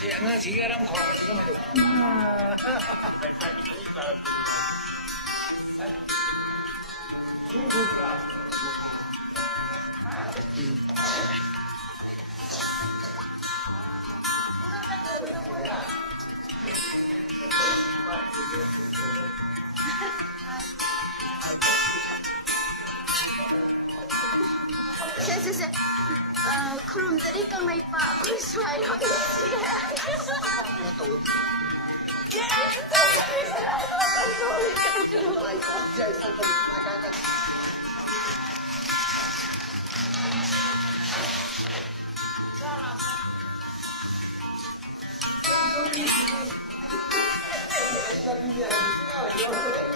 Siang sigaram kho juga maju. 쎄쎄쎄. 그럼 내리깡나 이빠 그러지 마 여기 Thank you.